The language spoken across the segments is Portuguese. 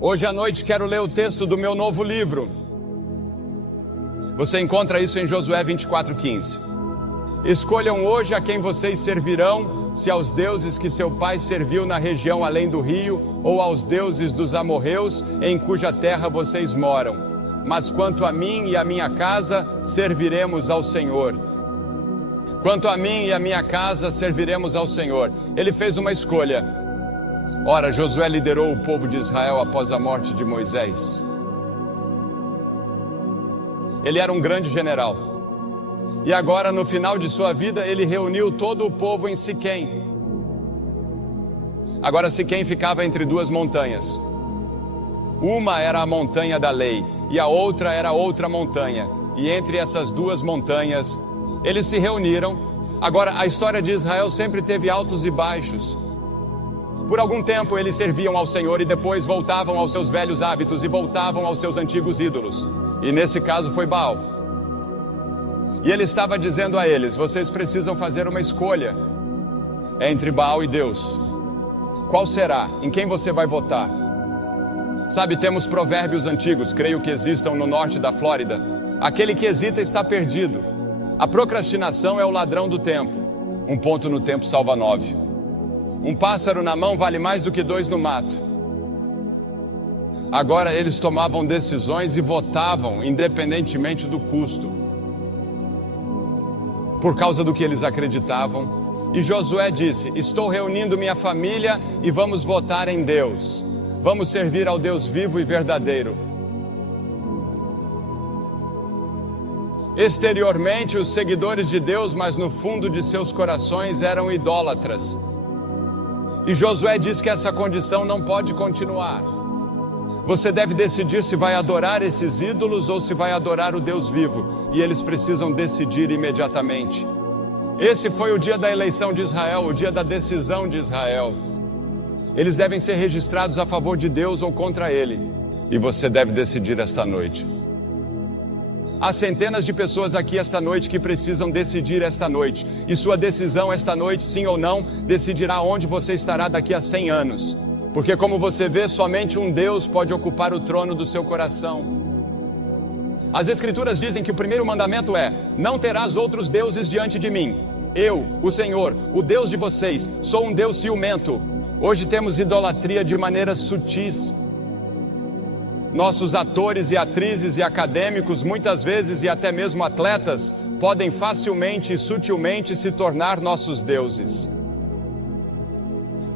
Hoje à noite quero ler o texto do meu novo livro. Você encontra isso em Josué 24:15. Escolham hoje a quem vocês servirão, se aos deuses que seu pai serviu na região além do rio, ou aos deuses dos amorreus, em cuja terra vocês moram. Mas quanto a mim e a minha casa, serviremos ao Senhor. Quanto a mim e a minha casa, serviremos ao Senhor. Ele fez uma escolha. Ora, Josué liderou o povo de Israel após a morte de Moisés. Ele era um grande general. E agora, no final de sua vida, ele reuniu todo o povo em Siquém. Agora, Siquém ficava entre duas montanhas. Uma era a montanha da lei e a outra era outra montanha. E entre essas duas montanhas, eles se reuniram. Agora, a história de Israel sempre teve altos e baixos. Por algum tempo eles serviam ao Senhor e depois voltavam aos seus velhos hábitos e voltavam aos seus antigos ídolos. E nesse caso foi Baal. E ele estava dizendo a eles: vocês precisam fazer uma escolha entre Baal e Deus. Qual será? Em quem você vai votar? Sabe, temos provérbios antigos, creio que existam no norte da Flórida. Aquele que hesita está perdido. A procrastinação é o ladrão do tempo. Um ponto no tempo salva 9. Um pássaro na mão vale mais do que 2 no mato. Agora eles tomavam decisões e votavam independentemente do custo, por causa do que eles acreditavam. E Josué disse: estou reunindo minha família e vamos votar em Deus. Vamos servir ao Deus vivo e verdadeiro. Exteriormente os seguidores de Deus, mas no fundo de seus corações eram idólatras. E Josué diz que essa condição não pode continuar. Você deve decidir se vai adorar esses ídolos ou se vai adorar o Deus vivo. E eles precisam decidir imediatamente. Esse foi o dia da eleição de Israel, o dia da decisão de Israel. Eles devem ser registrados a favor de Deus ou contra Ele. E você deve decidir esta noite. Há centenas de pessoas aqui esta noite que precisam decidir esta noite. E sua decisão esta noite, sim ou não, decidirá onde você estará daqui a 100 anos. Porque como você vê, somente um Deus pode ocupar o trono do seu coração. As Escrituras dizem que o primeiro mandamento é: não terás outros deuses diante de mim. Eu, o Senhor, o Deus de vocês, sou um Deus ciumento. Hoje temos idolatria de maneiras sutis. Nossos atores e atrizes e acadêmicos, muitas vezes e até mesmo atletas, podem facilmente e sutilmente se tornar nossos deuses.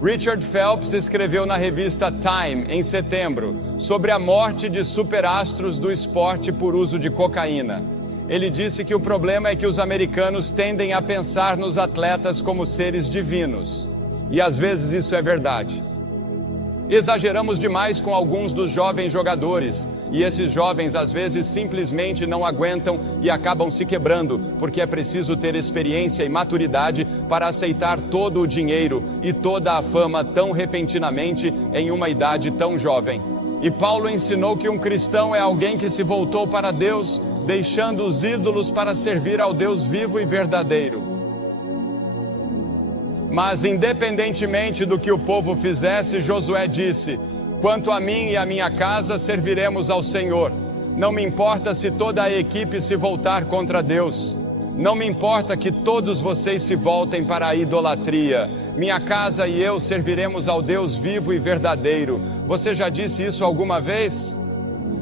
Richard Phelps escreveu na revista Time, em setembro, sobre a morte de superastros do esporte por uso de cocaína. Ele disse que o problema é que os americanos tendem a pensar nos atletas como seres divinos. E às vezes isso é verdade. Exageramos demais com alguns dos jovens jogadores, e esses jovens às vezes simplesmente não aguentam e acabam se quebrando, porque é preciso ter experiência e maturidade para aceitar todo o dinheiro e toda a fama tão repentinamente em uma idade tão jovem. E Paulo ensinou que um cristão é alguém que se voltou para Deus, deixando os ídolos para servir ao Deus vivo e verdadeiro. Mas independentemente do que o povo fizesse, Josué disse: quanto a mim e a minha casa, serviremos ao Senhor. Não me importa se toda a equipe se voltar contra Deus. Não me importa que todos vocês se voltem para a idolatria. Minha casa e eu serviremos ao Deus vivo e verdadeiro. Você já disse isso alguma vez?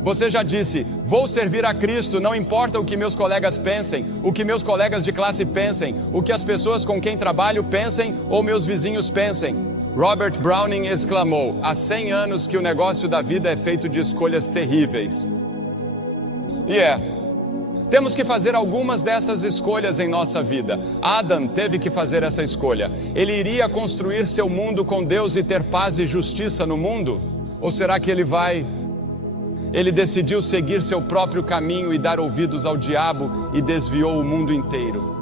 Você já disse: vou servir a Cristo, não importa o que meus colegas pensem, o que meus colegas de classe pensem, o que as pessoas com quem trabalho pensem ou meus vizinhos pensem. Robert Browning exclamou: há 100 anos que o negócio da vida é feito de escolhas terríveis. Temos que fazer algumas dessas escolhas em nossa vida. Adam teve que fazer essa escolha. Ele iria construir seu mundo com Deus e ter paz e justiça no mundo? Ou será que ele decidiu seguir seu próprio caminho e dar ouvidos ao diabo e desviou o mundo inteiro?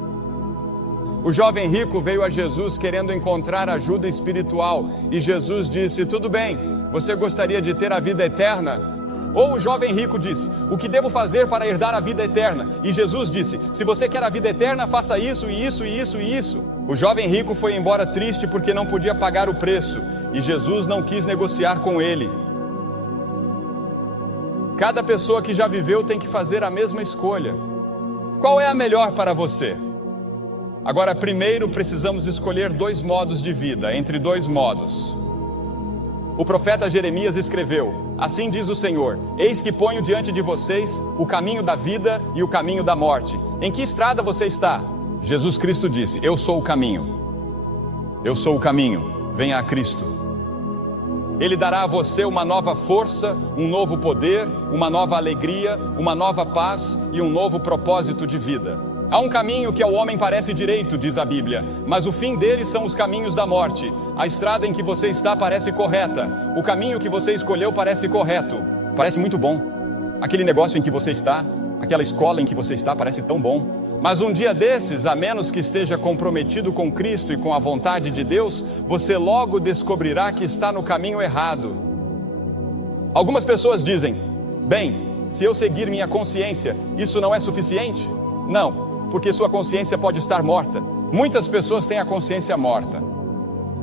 O jovem rico veio a Jesus querendo encontrar ajuda espiritual e Jesus disse: tudo bem, você gostaria de ter a vida eterna? Ou o jovem rico disse: o que devo fazer para herdar a vida eterna? E Jesus disse: se você quer a vida eterna, faça isso e isso e isso e isso. O jovem rico foi embora triste porque não podia pagar o preço e Jesus não quis negociar com ele. Cada pessoa que já viveu tem que fazer a mesma escolha. Qual é a melhor para você? Agora, primeiro precisamos escolher 2 modos de vida, entre 2 modos. O profeta Jeremias escreveu: assim diz o Senhor, eis que ponho diante de vocês o caminho da vida e o caminho da morte. Em que estrada você está? Jesus Cristo disse: eu sou o caminho. Eu sou o caminho, venha a Cristo. Ele dará a você uma nova força, um novo poder, uma nova alegria, uma nova paz e um novo propósito de vida. Há um caminho que ao homem parece direito, diz a Bíblia, mas o fim dele são os caminhos da morte. A estrada em que você está parece correta. O caminho que você escolheu parece correto. Parece muito bom. Aquele negócio em que você está, aquela escola em que você está parece tão bom. Mas um dia desses, a menos que esteja comprometido com Cristo e com a vontade de Deus, você logo descobrirá que está no caminho errado. Algumas pessoas dizem: bem, se eu seguir minha consciência, isso não é suficiente? Não, porque sua consciência pode estar morta. Muitas pessoas têm a consciência morta.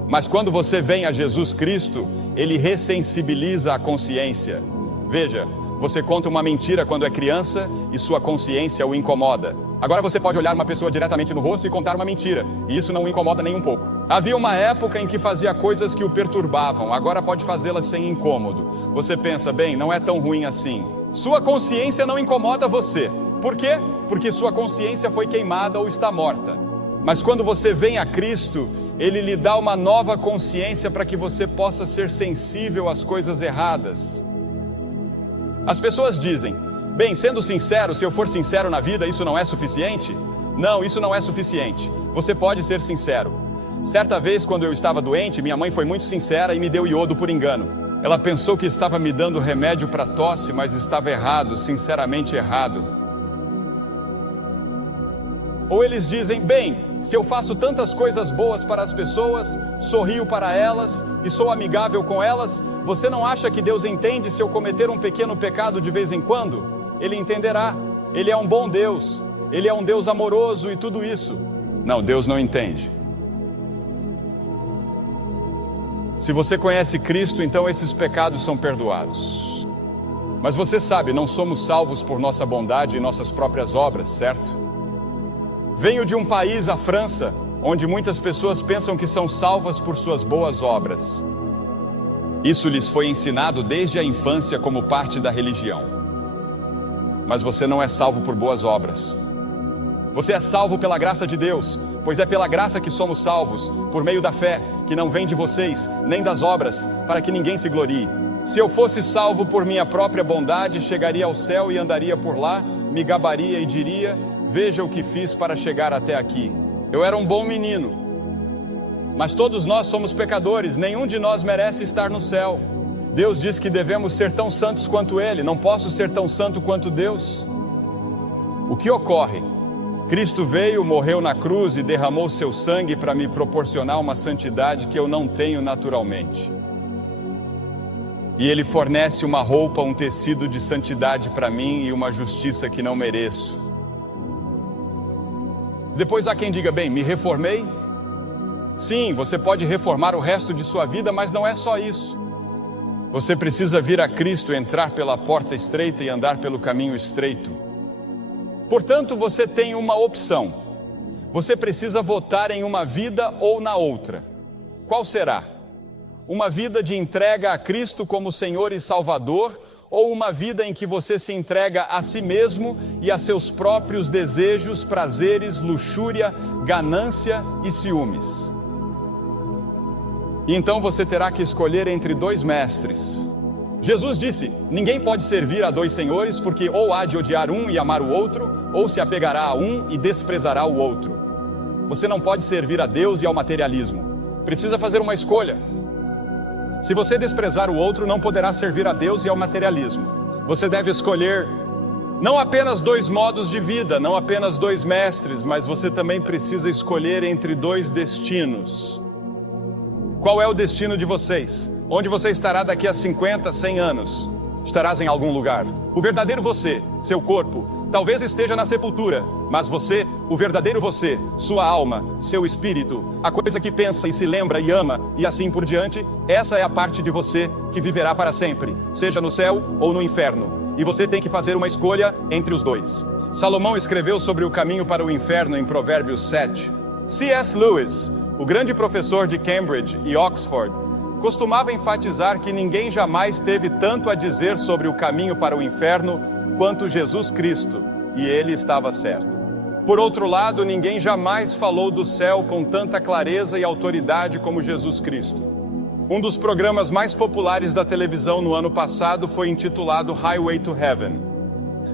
Mas quando você vem a Jesus Cristo, Ele ressensibiliza a consciência. Veja, você conta uma mentira quando é criança e sua consciência o incomoda. Agora você pode olhar uma pessoa diretamente no rosto e contar uma mentira, e isso não o incomoda nem um pouco. Havia uma época em que fazia coisas que o perturbavam, agora pode fazê-las sem incômodo. Você pensa: bem, não é tão ruim assim. Sua consciência não incomoda você. Por quê? Porque sua consciência foi queimada ou está morta. Mas quando você vem a Cristo, Ele lhe dá uma nova consciência para que você possa ser sensível às coisas erradas. As pessoas dizem: bem, sendo sincero, se eu for sincero na vida, isso não é suficiente? Não, isso não é suficiente. Você pode ser sincero. Certa vez, quando eu estava doente, minha mãe foi muito sincera e me deu iodo por engano. Ela pensou que estava me dando remédio para tosse, mas estava errado, sinceramente errado. Ou eles dizem: bem, se eu faço tantas coisas boas para as pessoas, sorrio para elas e sou amigável com elas, você não acha que Deus entende se eu cometer um pequeno pecado de vez em quando? Ele entenderá. Ele é um bom Deus. Ele é um Deus amoroso e tudo isso. Não, Deus não entende. Se você conhece Cristo, então esses pecados são perdoados. Mas você sabe, não somos salvos por nossa bondade e nossas próprias obras, certo? Venho de um país, a França, onde muitas pessoas pensam que são salvas por suas boas obras. Isso lhes foi ensinado desde a infância como parte da religião. Mas você não é salvo por boas obras. Você é salvo pela graça de Deus, pois é pela graça que somos salvos, por meio da fé, que não vem de vocês, nem das obras, para que ninguém se glorie. Se eu fosse salvo por minha própria bondade, chegaria ao céu e andaria por lá, me gabaria e diria: veja o que fiz para chegar até aqui. Eu era um bom menino. Mas todos nós somos pecadores, nenhum de nós merece estar no céu. Deus diz que devemos ser tão santos quanto Ele, não posso ser tão santo quanto Deus. O que ocorre? Cristo veio, morreu na cruz e derramou seu sangue para me proporcionar uma santidade que eu não tenho naturalmente. E Ele fornece uma roupa, um tecido de santidade para mim e uma justiça que não mereço. Depois há quem diga: bem, me reformei? Sim, você pode reformar o resto de sua vida, mas não é só isso. Você precisa vir a Cristo, entrar pela porta estreita e andar pelo caminho estreito. Portanto, você tem uma opção. Você precisa votar em uma vida ou na outra. Qual será? Uma vida de entrega a Cristo como Senhor e Salvador, ou uma vida em que você se entrega a si mesmo e a seus próprios desejos, prazeres, luxúria, ganância e ciúmes? E então você terá que escolher entre 2 mestres. Jesus disse: ninguém pode servir a 2 senhores, porque ou há de odiar um e amar o outro, ou se apegará a um e desprezará o outro. Você não pode servir a Deus e ao materialismo. Precisa fazer uma escolha. Se você desprezar o outro, não poderá servir a Deus e ao materialismo. Você deve escolher não apenas 2 modos de vida, não apenas 2 mestres, mas você também precisa escolher entre 2 destinos. Qual é o destino de vocês? Onde você estará daqui a 50, 100 anos? Estarás em algum lugar. O verdadeiro você, seu corpo, talvez esteja na sepultura, mas você, o verdadeiro você, sua alma, seu espírito, a coisa que pensa e se lembra e ama e assim por diante, essa é a parte de você que viverá para sempre, seja no céu ou no inferno. e você tem que fazer uma escolha entre os dois. Salomão escreveu sobre o caminho para o inferno em Provérbios 7. C.S. Lewis, o grande professor de Cambridge e Oxford, costumava enfatizar que ninguém jamais teve tanto a dizer sobre o caminho para o inferno quanto Jesus Cristo, e ele estava certo. Por outro lado, ninguém jamais falou do céu com tanta clareza e autoridade como Jesus Cristo. Um dos programas mais populares da televisão no ano passado foi intitulado Highway to Heaven.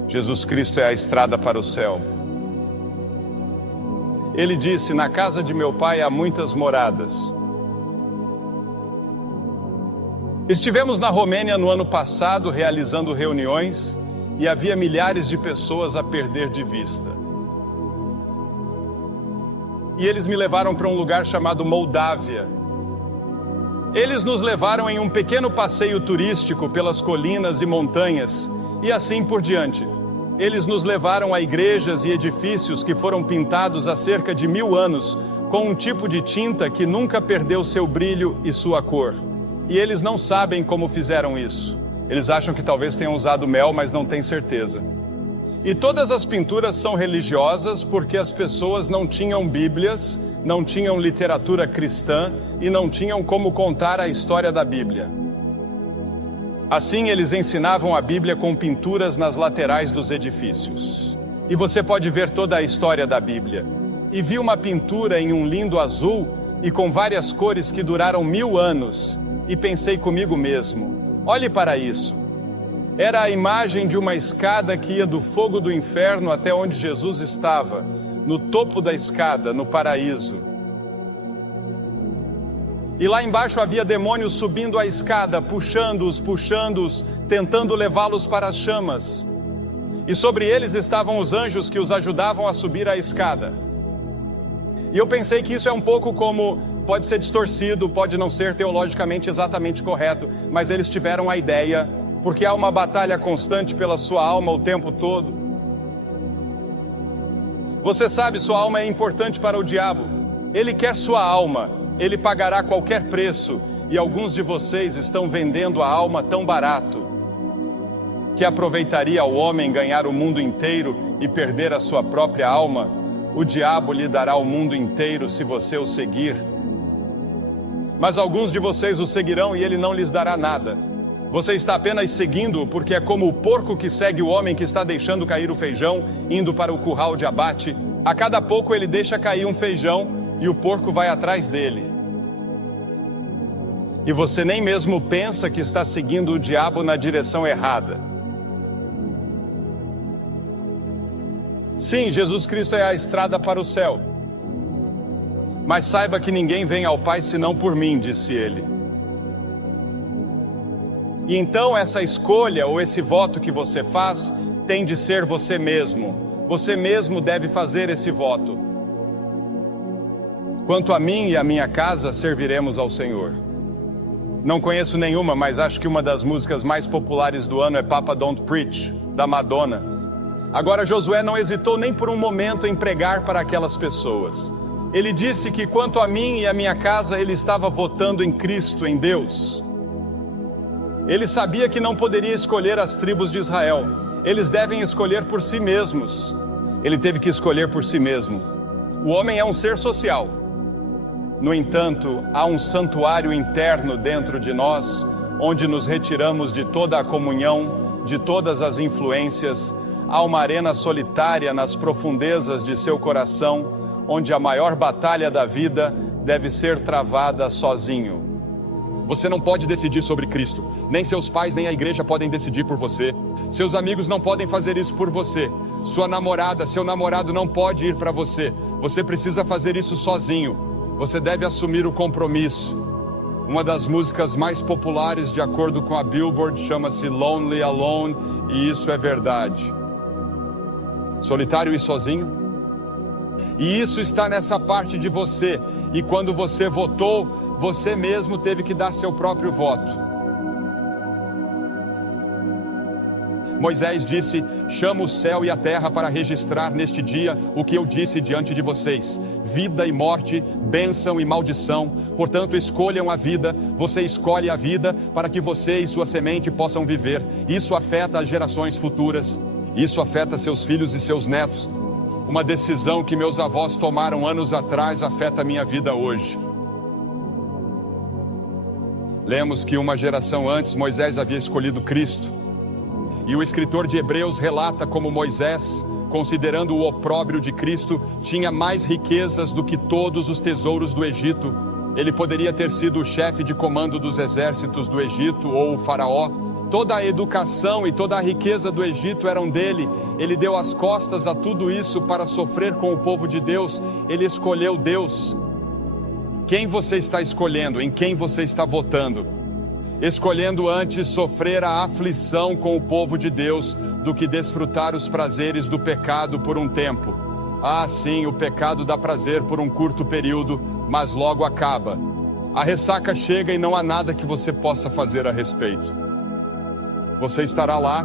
Jesus Cristo é a estrada para o céu. Ele disse: na casa de meu pai há muitas moradas. Estivemos na Romênia no ano passado realizando reuniões e havia milhares de pessoas a perder de vista. E eles me levaram para um lugar chamado Moldávia. Eles nos levaram em um pequeno passeio turístico pelas colinas e montanhas e assim por diante. Eles nos levaram a igrejas e edifícios que foram pintados há cerca de 1000 anos com um tipo de tinta que nunca perdeu seu brilho e sua cor. E eles não sabem como fizeram isso. Eles acham que talvez tenham usado mel, mas não têm certeza. E todas as pinturas são religiosas porque as pessoas não tinham Bíblias, não tinham literatura cristã e não tinham como contar a história da Bíblia. Assim, eles ensinavam a Bíblia com pinturas nas laterais dos edifícios. E você pode ver toda a história da Bíblia. E vi uma pintura em um lindo azul e com várias cores que duraram 1000 anos. E pensei comigo mesmo: olhe para isso. Era a imagem de uma escada que ia do fogo do inferno até onde Jesus estava, no topo da escada, no paraíso. E lá embaixo havia demônios subindo a escada, puxando-os, tentando levá-los para as chamas. E sobre eles estavam os anjos que os ajudavam a subir a escada. E eu pensei que isso é um pouco como, pode ser distorcido, pode não ser teologicamente exatamente correto, mas eles tiveram a ideia, porque há uma batalha constante pela sua alma o tempo todo. Você sabe, sua alma é importante para o diabo. Ele quer sua alma, ele pagará qualquer preço, e alguns de vocês estão vendendo a alma tão barato, que aproveitaria ao homem ganhar o mundo inteiro e perder a sua própria alma. O diabo lhe dará o mundo inteiro se você o seguir. Mas alguns de vocês o seguirão e ele não lhes dará nada. Você está apenas seguindo-o porque é como o porco que segue o homem que está deixando cair o feijão, indo para o curral de abate. A cada pouco ele deixa cair um feijão e o porco vai atrás dele. E você nem mesmo pensa que está seguindo o diabo na direção errada. Sim, Jesus Cristo é a estrada para o céu. Mas saiba que ninguém vem ao Pai senão por mim, disse ele. E então essa escolha ou esse voto que você faz tem de ser você mesmo. Você mesmo deve fazer esse voto. Quanto a mim e a minha casa, serviremos ao Senhor. Não conheço nenhuma, mas acho que uma das músicas mais populares do ano é Papa Don't Preach, da Madonna. Agora, Josué não hesitou nem por um momento em pregar para aquelas pessoas. Ele disse que quanto a mim e a minha casa, ele estava votando em Cristo, em Deus. Ele sabia que não poderia escolher as tribos de Israel. Eles devem escolher por si mesmos. Ele teve que escolher por si mesmo. O homem é um ser social. No entanto, há um santuário interno dentro de nós, onde nos retiramos de toda a comunhão, de todas as influências. Há uma arena solitária nas profundezas de seu coração, onde a maior batalha da vida deve ser travada sozinho. Você não pode decidir sobre Cristo. Nem seus pais, nem a igreja podem decidir por você. Seus amigos não podem fazer isso por você. Sua namorada, seu namorado não pode ir para você. Você precisa fazer isso sozinho. Você deve assumir o compromisso. Uma das músicas mais populares, de acordo com a Billboard, chama-se Lonely Alone, e isso é verdade. Solitário e sozinho? E isso está nessa parte de você. E quando você votou, você mesmo teve que dar seu próprio voto. Moisés disse: chamo o céu e a terra para registrar neste dia o que eu disse diante de vocês: vida e morte, bênção e maldição. Portanto, escolham a vida. Você escolhe a vida para que você e sua semente possam viver. Isso afeta as gerações futuras. Isso afeta seus filhos e seus netos. Uma decisão que meus avós tomaram anos atrás afeta a minha vida hoje. Lemos que uma geração antes Moisés havia escolhido Cristo. E o escritor de Hebreus relata como Moisés, considerando o opróbrio de Cristo, tinha mais riquezas do que todos os tesouros do Egito. Ele poderia ter sido o chefe de comando dos exércitos do Egito ou o faraó. Toda a educação e toda a riqueza do Egito eram dele. Ele deu as costas a tudo isso para sofrer com o povo de Deus. Ele escolheu Deus. Quem você está escolhendo? Em quem você está votando? Escolhendo antes sofrer a aflição com o povo de Deus do que desfrutar os prazeres do pecado por um tempo. Ah, sim, o pecado dá prazer por um curto período, mas logo acaba. A ressaca chega e não há nada que você possa fazer a respeito. Você estará lá,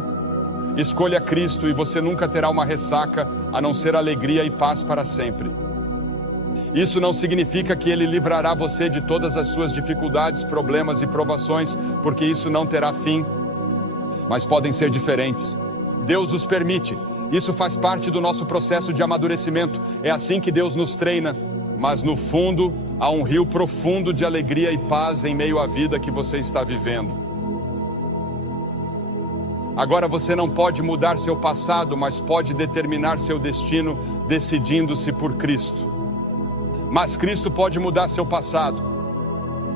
escolha Cristo e você nunca terá uma ressaca, a não ser alegria e paz para sempre. Isso não significa que Ele livrará você de todas as suas dificuldades, problemas e provações, porque isso não terá fim, mas podem ser diferentes. Deus os permite, isso faz parte do nosso processo de amadurecimento, é assim que Deus nos treina, mas no fundo há um rio profundo de alegria e paz em meio à vida que você está vivendo. Agora você não pode mudar seu passado, mas pode determinar seu destino decidindo-se por Cristo. Mas Cristo pode mudar seu passado.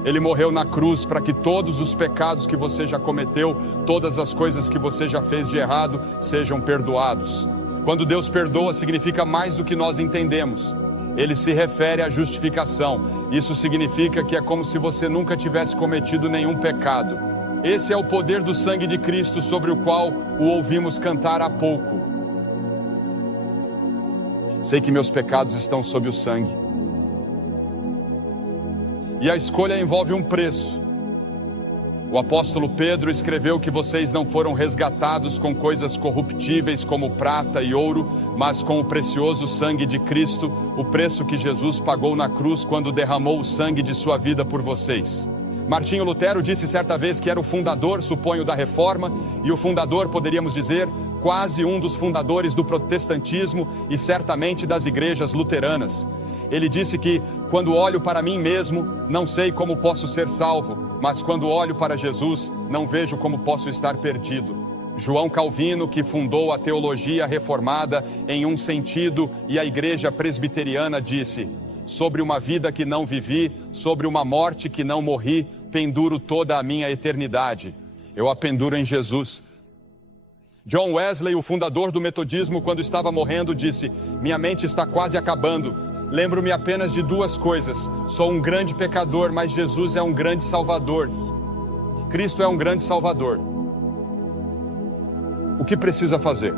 Ele morreu na cruz para que todos os pecados que você já cometeu, todas as coisas que você já fez de errado, sejam perdoados. Quando Deus perdoa, significa mais do que nós entendemos. Ele se refere à justificação. Isso significa que é como se você nunca tivesse cometido nenhum pecado. Esse é o poder do sangue de Cristo sobre o qual o ouvimos cantar há pouco. Sei que meus pecados estão sob o sangue. E a escolha envolve um preço. O apóstolo Pedro escreveu que vocês não foram resgatados com coisas corruptíveis como prata e ouro, mas com o precioso sangue de Cristo, o preço que Jesus pagou na cruz quando derramou o sangue de sua vida por vocês. Martinho Lutero disse certa vez que era o fundador, suponho, da Reforma, e o fundador, poderíamos dizer, quase um dos fundadores do protestantismo e certamente das igrejas luteranas. Ele disse que, quando olho para mim mesmo, não sei como posso ser salvo, mas quando olho para Jesus, não vejo como posso estar perdido. João Calvino, que fundou a teologia reformada em um sentido, e a igreja presbiteriana, disse: sobre uma vida que não vivi, sobre uma morte que não morri, penduro toda a minha eternidade. Eu a penduro em Jesus. John Wesley, o fundador do metodismo, quando estava morrendo, disse: minha mente está quase acabando. Lembro-me apenas de duas coisas. Sou um grande pecador, mas Jesus é um grande Salvador. Cristo é um grande Salvador. O que precisa fazer?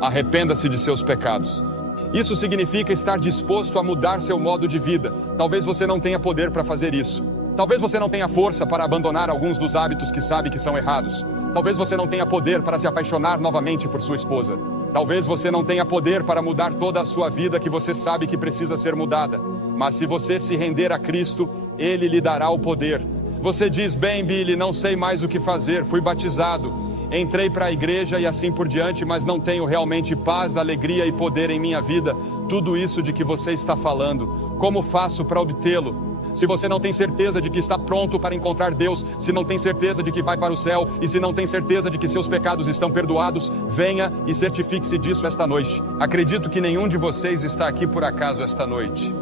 Arrependa-se de seus pecados. Isso significa estar disposto a mudar seu modo de vida. Talvez você não tenha poder para fazer isso. Talvez você não tenha força para abandonar alguns dos hábitos que sabe que são errados. Talvez você não tenha poder para se apaixonar novamente por sua esposa. Talvez você não tenha poder para mudar toda a sua vida que você sabe que precisa ser mudada. Mas se você se render a Cristo, Ele lhe dará o poder. Você diz: bem, Billy, não sei mais o que fazer, fui batizado, entrei para a igreja e assim por diante, mas não tenho realmente paz, alegria e poder em minha vida. Tudo isso de que você está falando, como faço para obtê-lo? Se você não tem certeza de que está pronto para encontrar Deus, se não tem certeza de que vai para o céu, e se não tem certeza de que seus pecados estão perdoados, venha e certifique-se disso esta noite. Acredito que nenhum de vocês está aqui por acaso esta noite.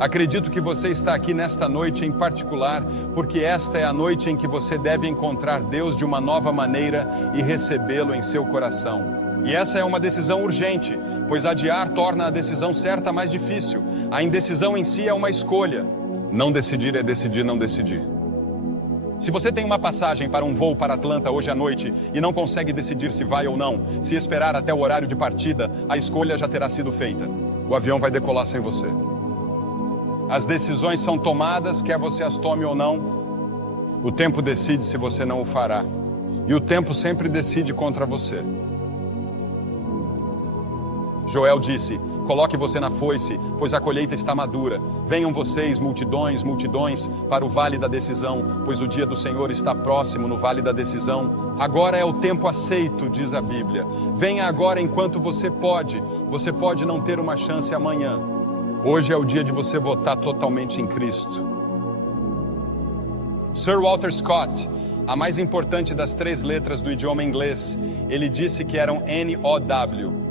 Acredito que você está aqui nesta noite em particular, porque esta é a noite em que você deve encontrar Deus de uma nova maneira e recebê-lo em seu coração. E essa é uma decisão urgente, pois adiar torna a decisão certa mais difícil. A indecisão em si é uma escolha. Não decidir é decidir não decidir. Se você tem uma passagem para um voo para Atlanta hoje à noite e não consegue decidir se vai ou não, se esperar até o horário de partida, a escolha já terá sido feita. O avião vai decolar sem você. As decisões são tomadas, quer você as tome ou não. O tempo decide se você não o fará. E o tempo sempre decide contra você. Joel disse: coloque você na foice, pois a colheita está madura. Venham vocês, multidões, multidões, para o vale da decisão, pois o dia do Senhor está próximo no vale da decisão. Agora é o tempo aceito, diz a Bíblia. Venha agora enquanto você pode. Você pode não ter uma chance amanhã. Hoje é o dia de você votar totalmente em Cristo. Sir Walter Scott, a mais importante das 3 letras do idioma inglês, ele disse que eram N-O-W.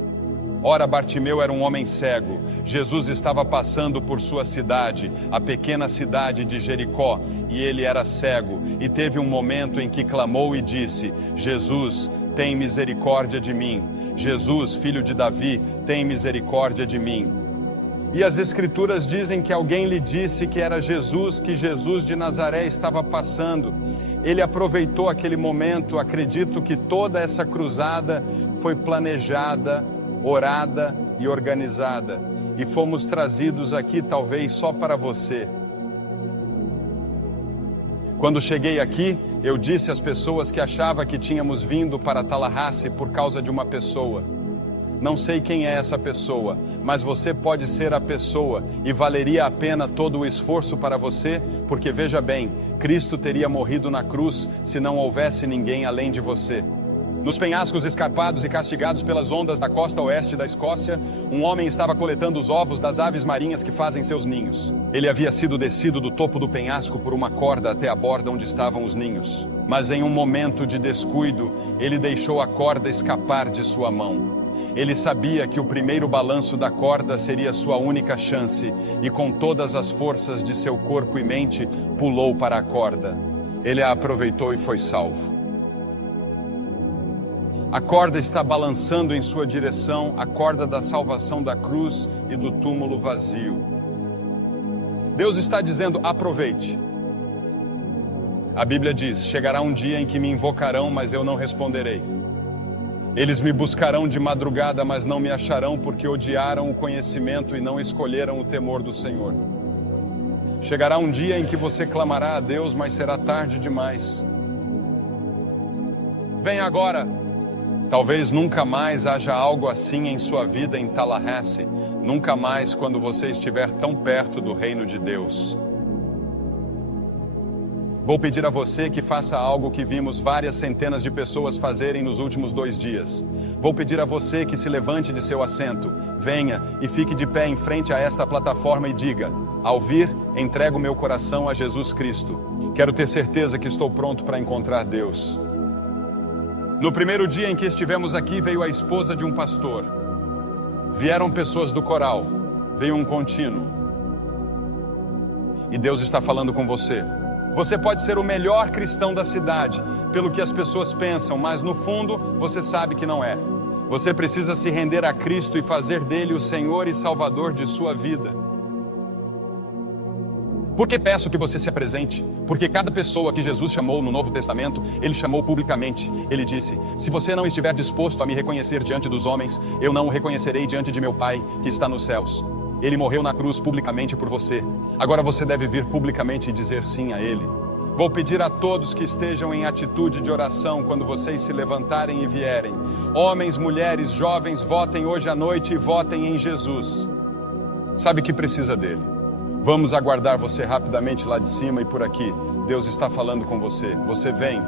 Ora, Bartimeu era um homem cego. Jesus estava passando por sua cidade, a pequena cidade de Jericó, e ele era cego. E teve um momento em que clamou e disse: Jesus, tem misericórdia de mim. Jesus, filho de Davi, tem misericórdia de mim. E as Escrituras dizem que alguém lhe disse que era Jesus, que Jesus de Nazaré estava passando. Ele aproveitou aquele momento. Acredito que toda essa cruzada foi planejada, orada e organizada, e fomos trazidos aqui talvez só para você. Quando cheguei aqui, eu disse às pessoas que achava que tínhamos vindo para Tallahassee por causa de uma pessoa. Não sei quem é essa pessoa, mas você pode ser a pessoa, e valeria a pena todo o esforço para você, porque veja bem, Cristo teria morrido na cruz se não houvesse ninguém além de você. Nos penhascos escarpados e castigados pelas ondas da costa oeste da Escócia, um homem estava coletando os ovos das aves marinhas que fazem seus ninhos. Ele havia sido descido do topo do penhasco por uma corda até a borda onde estavam os ninhos. Mas em um momento de descuido, ele deixou a corda escapar de sua mão. Ele sabia que o primeiro balanço da corda seria sua única chance, e com todas as forças de seu corpo e mente, pulou para a corda. Ele a aproveitou e foi salvo. A corda está balançando em sua direção, a corda da salvação da cruz e do túmulo vazio. Deus está dizendo: aproveite. A Bíblia diz: chegará um dia em que me invocarão, mas eu não responderei. Eles me buscarão de madrugada, mas não me acharão, porque odiaram o conhecimento e não escolheram o temor do Senhor. Chegará um dia em que você clamará a Deus, mas será tarde demais. Venha agora. Talvez nunca mais haja algo assim em sua vida em Tallahassee, nunca mais quando você estiver tão perto do reino de Deus. Vou pedir a você que faça algo que vimos várias centenas de pessoas fazerem nos últimos 2 dias. Vou pedir a você que se levante de seu assento, venha e fique de pé em frente a esta plataforma e diga: ao vir, entrego meu coração a Jesus Cristo. Quero ter certeza que estou pronto para encontrar Deus. No primeiro dia em que estivemos aqui, veio a esposa de um pastor. Vieram pessoas do coral. Veio um contínuo. E Deus está falando com você. Você pode ser o melhor cristão da cidade, pelo que as pessoas pensam, mas no fundo, você sabe que não é. Você precisa se render a Cristo e fazer dele o Senhor e Salvador de sua vida. Por que peço que você se apresente? Porque cada pessoa que Jesus chamou no Novo Testamento, Ele chamou publicamente. Ele disse: se você não estiver disposto a me reconhecer diante dos homens, eu não o reconhecerei diante de meu Pai que está nos céus. Ele morreu na cruz publicamente por você. Agora você deve vir publicamente e dizer sim a Ele. Vou pedir a todos que estejam em atitude de oração quando vocês se levantarem e vierem. Homens, mulheres, jovens, votem hoje à noite e votem em Jesus. Sabe que precisa dele. Vamos aguardar você rapidamente lá de cima e por aqui. Deus está falando com você. Você vem.